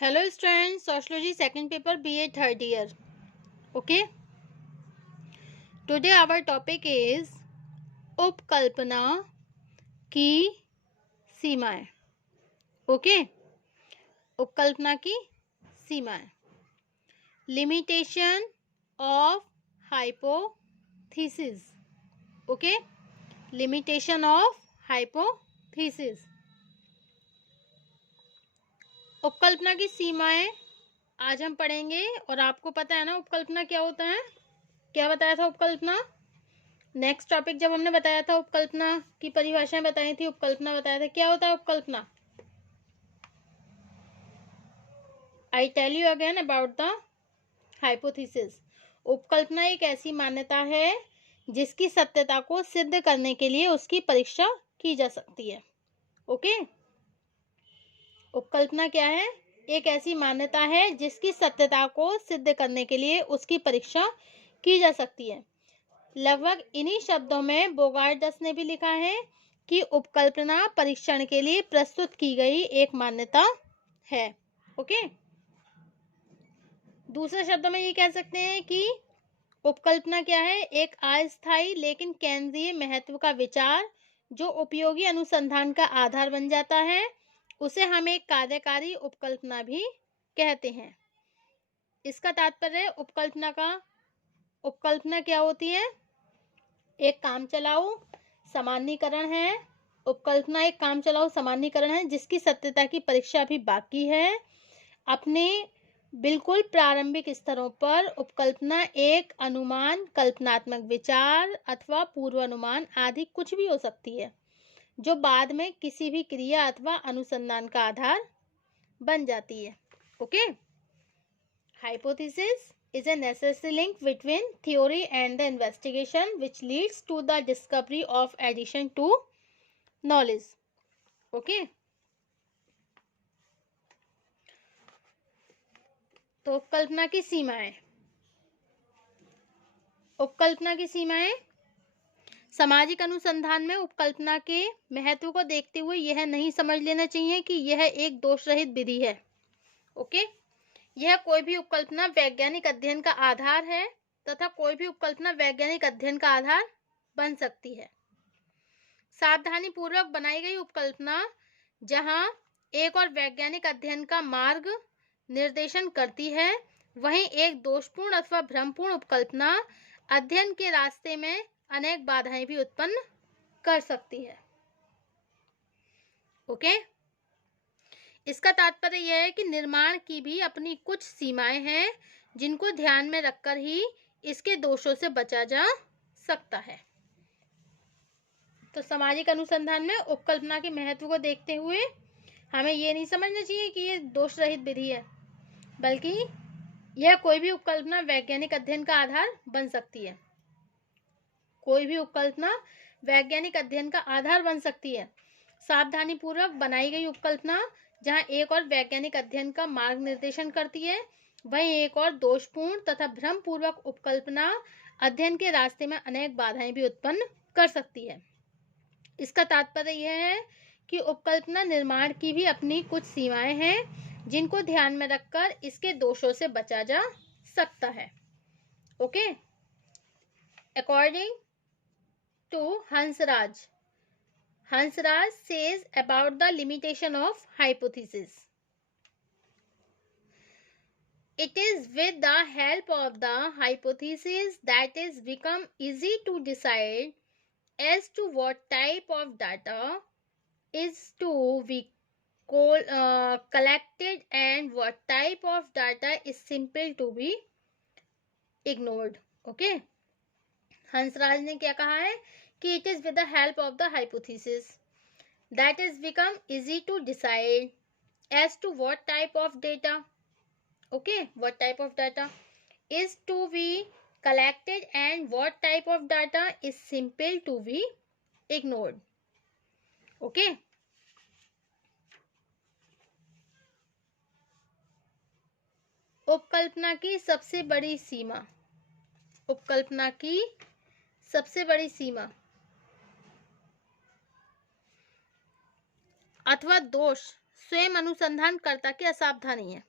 Hello students, Sociology second paper BA third year. Okay. Today our topic is उपकल्पना की सीमाएं. Okay. उपकल्पना की सीमाएं. Limitation of hypothesis. Okay. Limitation of hypothesis. उपकल्पना की सीमाएं आज हम पढ़ेंगे. और आपको पता है ना उपकल्पना क्या होता है. क्या बताया था उपकल्पना. नेक्स्ट टॉपिक जब हमने बताया था उपकल्पना की परिभाषाएं बताई थी, उपकल्पना बताया था. क्या होता है उपकल्पना. I tell you again about the hypothesis. उपकल्पना एक ऐसी मान्यता है जिसकी सत्यता को सिद्ध करने के लिए उसकी परीक्षा की जा सकती है. ओके. उपकल्पना क्या है. एक ऐसी मान्यता है जिसकी सत्यता को सिद्ध करने के लिए उसकी परीक्षा की जा सकती है. लगभग इन्हीं शब्दों में बोगार्डस ने भी लिखा है कि उपकल्पना परीक्षण के लिए प्रस्तुत की गई एक मान्यता है. ओके. दूसरे शब्दों में ये कह सकते हैं कि उपकल्पना क्या है. एक अस्थायी लेकिन केंद्रीय महत्व का विचार जो उपयोगी अनुसंधान का आधार बन जाता है, उसे हम एक कार्यकारी उपकल्पना भी कहते हैं. इसका तात्पर्य उपकल्पना क्या होती है. एक काम चलाऊ सामान्यीकरण है. उपकल्पना एक काम चलाऊ सामान्यीकरण है जिसकी सत्यता की परीक्षा भी बाकी है. अपने बिल्कुल प्रारंभिक स्तरों पर उपकल्पना एक अनुमान, कल्पनात्मक विचार अथवा पूर्वानुमान आदि कुछ भी हो सकती है जो बाद में किसी भी क्रिया अथवा अनुसंधान का आधार बन जाती है. Okay. Hypothesis is a necessary link between theory and the investigation which leads to the discovery of addition to knowledge. Okay. तो उपकल्पना की सीमाएं. उपकल्पना की सीमाएं. सामाजिक अनुसंधान में उपकल्पना के महत्व को देखते हुए यह नहीं समझ लेना चाहिए कि यह एक दोष रहित विधि है. ओके. यह कोई भी उपकल्पना वैज्ञानिक अध्ययन का आधार है तथा कोई भी उपकल्पना वैज्ञानिक अध्ययन का आधार बन सकती है. सावधानी पूर्वक बनाई गई उपकल्पना जहां एक और वैज्ञानिक अध्ययन का मार्ग निर्देशन करती है, वहीं एक दोषपूर्ण अथवा भ्रमपूर्ण उपकल्पना अध्ययन के रास्ते में अनेक बाधाएं भी उत्पन्न कर सकती है. ओके. इसका तात्पर्य यह है कि निर्माण की भी अपनी कुछ सीमाएं हैं जिनको ध्यान में रखकर ही इसके दोषों से बचा जा सकता है. तो सामाजिक अनुसंधान में उपकल्पना के महत्व को देखते हुए हमें यह नहीं समझना चाहिए कि यह दोष रहित विधि है, बल्कि यह कोई भी उपकल्पना वैज्ञानिक अध्ययन का आधार बन सकती है. कोई भी उपकल्पना वैज्ञानिक अध्ययन का आधार बन सकती है. सावधानी पूर्वक बनाई गई उपकल्पना जहां एक और वैज्ञानिक अध्ययन का मार्ग निर्देशन करती है, वहीं एक और दोषपूर्ण तथा भ्रमपूर्वक उपकल्पना अध्ययन के रास्ते में अनेक बाधाएं भी उत्पन्न कर सकती है. इसका तात्पर्य यह है कि उपकल्पना निर्माण की भी अपनी कुछ सीमाएं हैं जिनको ध्यान में रखकर इसके दोषों से बचा जा सकता है. Okay. According to Hansraj says about the limitation of hypothesis. It is with the help of the hypothesis that it become easy to decide as to what type of data is to be collected and what type of data is simple to be ignored. Okay. Hansraj ने क्या कहा है कि it is with the help of the hypothesis that is become easy to decide as to what type of data, okay, what type of data is to be collected and what type of data is simple to be ignored. Okay. उपकल्पना की सबसे बड़ी सीमा. उपकल्पना की सबसे बड़ी सीमा अथवा दोष स्वयं अनुसंधानकर्ता की असावधानी है।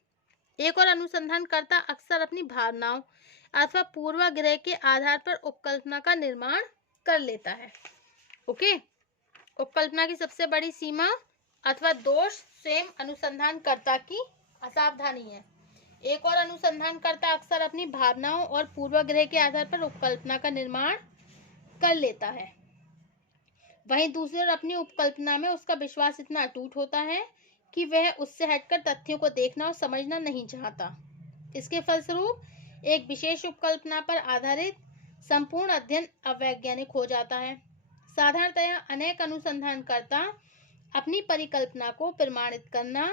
एक और अनुसंधानकर्ता अक्सर अपनी भावनाओं अथवा पूर्वाग्रह के आधार पर उपकल्पना का निर्माण कर लेता है। ओके, उपकल्पना की सबसे बड़ी सीमा अथवा दोष स्वयं अनुसंधानकर्ता की असावधानी है। एक और अनुसंधानकर्ता अक्सर अपनी भावनाओं और पूर्वाग्रह के आधार पर उपकल्पना का निर्माण कर लेता है। वहीं दूसरी ओर अपनी उपकल्पना में उसका विश्वास इतना अटूट होता है कि वह उससे हटकर तथ्यों को देखना और समझना नहीं चाहता। इसके फलस्वरूप एक विशेष उपकल्पना पर आधारित संपूर्ण अध्ययन अवैज्ञानिक हो जाता है। साधारणतया अनेक अनुसंधानकर्ता अपनी परिकल्पना को प्रमाणित करना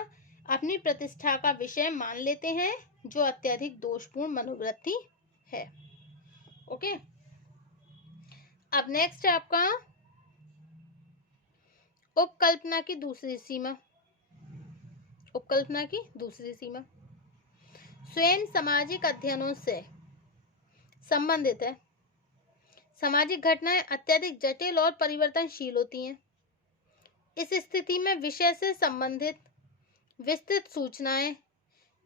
अपनी प्रतिष्ठा का विषय मान लेते हैं, जो अत्यधिक दोषपूर्ण मनोवृत्ति है। ओके, अब नेक्स्ट है आपका उपकल्पना की दूसरी सीमा। उपकल्पना की दूसरी सीमा स्वयं सामाजिक अध्ययनों से संबंधित है। सामाजिक घटनाएं अत्यधिक जटिल और परिवर्तनशील होती हैं। इस स्थिति में विषय से संबंधित विस्तृत सूचनाएं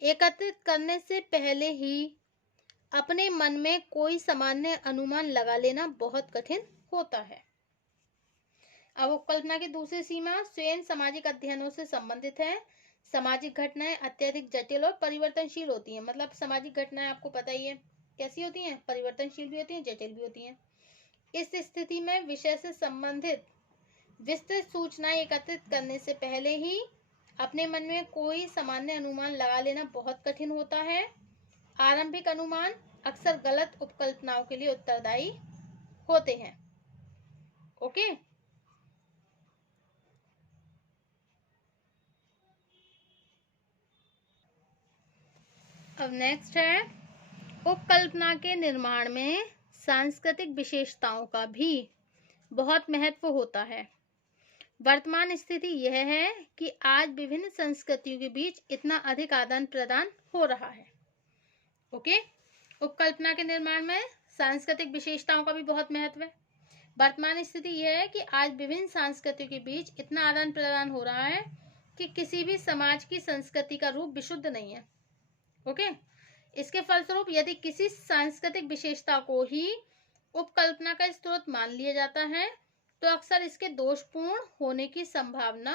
एकत्रित करने से पहले ही अपने मन में कोई सामान्य अनुमान लगा लेना बहुत कठिन होता है। अब उपकल्पना की दूसरी सीमा स्वयं सामाजिक अध्ययनों से संबंधित है। सामाजिक घटनाएं अत्यधिक जटिल और परिवर्तनशील होती हैं। मतलब सामाजिक घटनाएं आपको पता ही है कैसी होती हैं, परिवर्तनशील भी होती हैं, जटिल भी होती हैं। इस स्थिति में विषय से संबंधित विस्तृत सूचनाएं एकत्रित करने से पहले ही अपने मन में कोई सामान्य अनुमान लगा लेना बहुत कठिन होता है। आरंभिक अनुमान अक्सर गलत उपकल्पनाओं के लिए उत्तरदायी होते हैं। ओके, अब नेक्स्ट है उपकल्पना के निर्माण में सांस्कृतिक विशेषताओं का भी बहुत महत्व होता है। वर्तमान स्थिति यह है कि आज विभिन्न संस्कृतियों के बीच इतना अधिक आदान प्रदान हो रहा है। ओके, उपकल्पना के निर्माण में सांस्कृतिक विशेषताओं का भी बहुत महत्व है। वर्तमान स्थिति यह है कि आज विभिन्न संस्कृतियों के बीच इतना आदान प्रदान हो रहा है कि किसी भी समाज की संस्कृति का रूप विशुद्ध नहीं है। ओके, इसके फलस्वरूप यदि किसी सांस्कृतिक विशेषता को ही उपकल्पना का स्रोत मान लिया जाता है तो अक्सर इसके दोषपूर्ण होने की संभावना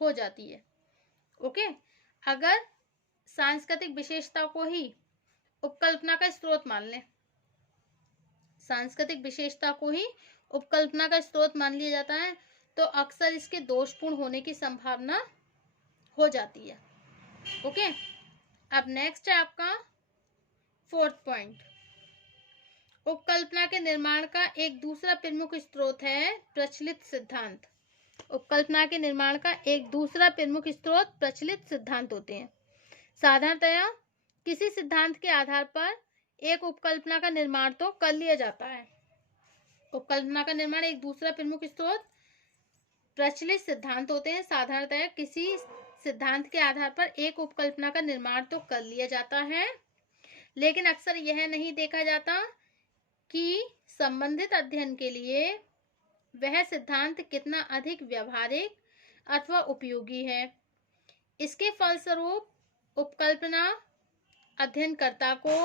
हो जाती है। ओके, अगर सांस्कृतिक विशेषता को ही उपकल्पना का स्रोत मान लें, सांस्कृतिक विशेषता को ही उपकल्पना का स्रोत मान लिया जाता है तो अक्सर इसके दोषपूर्ण होने की संभावना हो जाती है। ओके, अब नेक्स्ट है आपका फोर्थ पॉइंट। उपकल्पना के निर्माण का एक दूसरा प्रमुख स्रोत है प्रचलित सिद्धांत। उपकल्पना के निर्माण का एक दूसरा प्रमुख स्रोत प्रचलित सिद्धांत होते हैं। साधारणतया किसी सिद्धांत के आधार पर एक उपकल्पना का निर्माण तो कर लिया जाता है। उपकल्पना का निर्माण एक दूसरा प्रमुख स्रोत प्रचलित सिद्धांत होते हैं। साधारणतया किसी सिद्धांत के आधार पर एक उपकल्पना का निर्माण तो कर लिया जाता है, लेकिन अक्सर यह नहीं देखा जाता कि संबंधित अध्ययन के लिए वह सिद्धांत कितना अधिक व्यावहारिक अथवा उपयोगी है। इसके फलस्वरूप उपकल्पना अध्ययनकर्ता को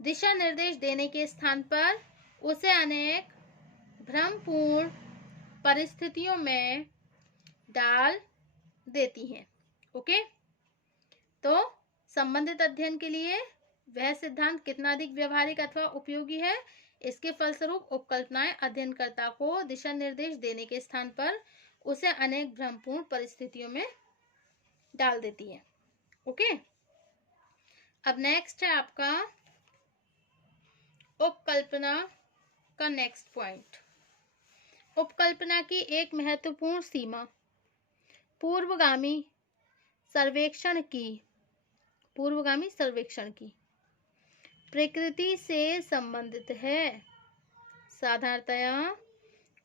दिशा निर्देश देने के स्थान पर उसे अनेक भ्रमपूर्ण परिस्थितियों में डाल देती हैं। ओके, तो संबंधित अध्ययन के लिए वह सिद्धांत कितना अधिक व्यवहारिक अथवा उपयोगी है, इसके फलस्वरूप उपकल्पनाएं अध्ययनकर्ता को दिशा निर्देश देने के स्थान पर उसे अनेक भ्रमपूर्ण परिस्थितियों में डाल देती है। ओके, अब नेक्स्ट है आपका उपकल्पना का नेक्स्ट पॉइंट। उपकल्पना की एक महत्वपूर्ण सीमा पूर्वगामी सर्वेक्षण की प्रकृति से संबंधित है। साधारणतया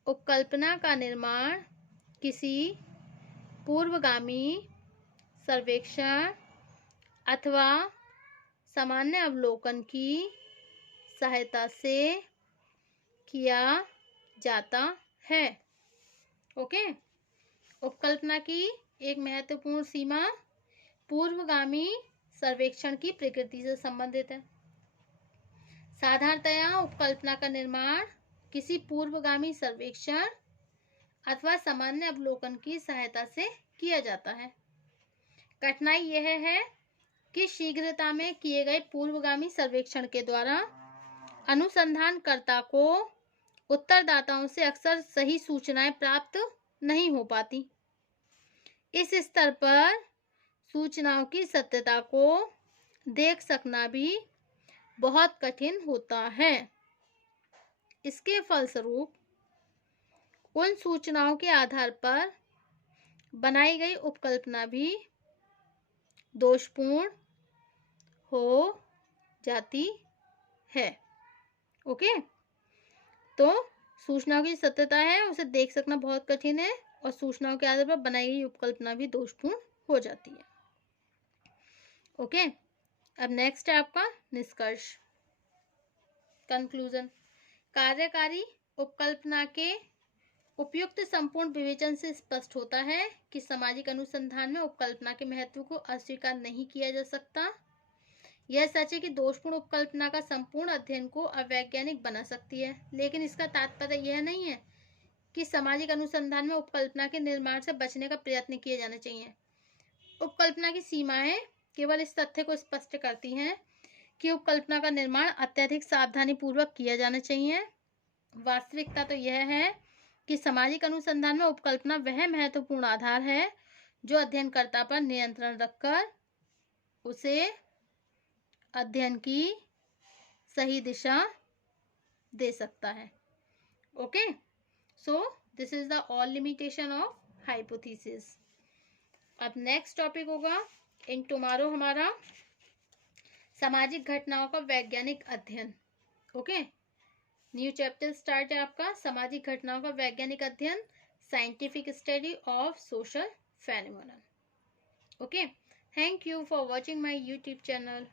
उपकल्पना का निर्माण किसी पूर्वगामी सर्वेक्षण अथवा सामान्य अवलोकन की सहायता से किया जाता है। ओके, उपकल्पना की एक महत्वपूर्ण सीमा पूर्वगामी सर्वेक्षण की प्रकृति से संबंधित है। साधारणतया उपकल्पना का निर्माण किसी पूर्वगामी सर्वेक्षण अथवा सामान्य अवलोकन की सहायता से किया जाता है। कठिनाई यह है कि शीघ्रता में किए गए पूर्वगामी सर्वेक्षण के द्वारा अनुसंधानकर्ता को उत्तरदाताओं से अक्सर सही सूचनाएं प्राप्त नहीं हो पाती। इस स्तर पर सूचनाओं की सत्यता को देख सकना भी बहुत कठिन होता है। इसके फलस्वरूप उन सूचनाओं के आधार पर बनाई गई उपकल्पना भी दोषपूर्ण हो जाती है। ओके, तो सूचनाओं की सत्यता है उसे देख सकना बहुत कठिन है और सूचनाओं के आधार पर बनाई गई उपकल्पना भी दोषपूर्ण हो जाती है। ओके, अब नेक्स्ट है आपका निष्कर्ष, कंक्लूजन। कार्यकारी उपकल्पना के उपयुक्त संपूर्ण विवेचन से स्पष्ट होता है कि सामाजिक अनुसंधान में उपकल्पना के महत्व को अस्वीकार नहीं किया जा सकता। यह सच है कि दोषपूर्ण उपकल्पना का संपूर्ण अध्ययन को अवैज्ञानिक बना सकती है, लेकिन इसका तात्पर्य यह नहीं है कि सामाजिक अनुसंधान में उपकल्पना के निर्माण से बचने का प्रयत्न किए जाने चाहिए। उपकल्पना की सीमाएं केवल इस तथ्य को स्पष्ट करती हैं कि उपकल्पना का निर्माण अत्यधिक सावधानी पूर्वक किया जाना चाहिए। वास्तविकता तो यह है कि सामाजिक अनुसंधान में उपकल्पना वह महत्वपूर्ण आधार है जो अध्ययनकर्ता पर नियंत्रण रखकर उसे अध्ययन की सही दिशा दे सकता है। Okay, so this is the all limitation of hypothesis. अब नेक्स्ट टॉपिक होगा इन टुमारो हमारा सामाजिक घटनाओं का वैज्ञानिक अध्ययन। ओके, न्यू चैप्टर स्टार्ट है आपका सामाजिक घटनाओं का वैज्ञानिक अध्ययन, scientific study of social phenomenon. Okay, thank you for watching my YouTube channel.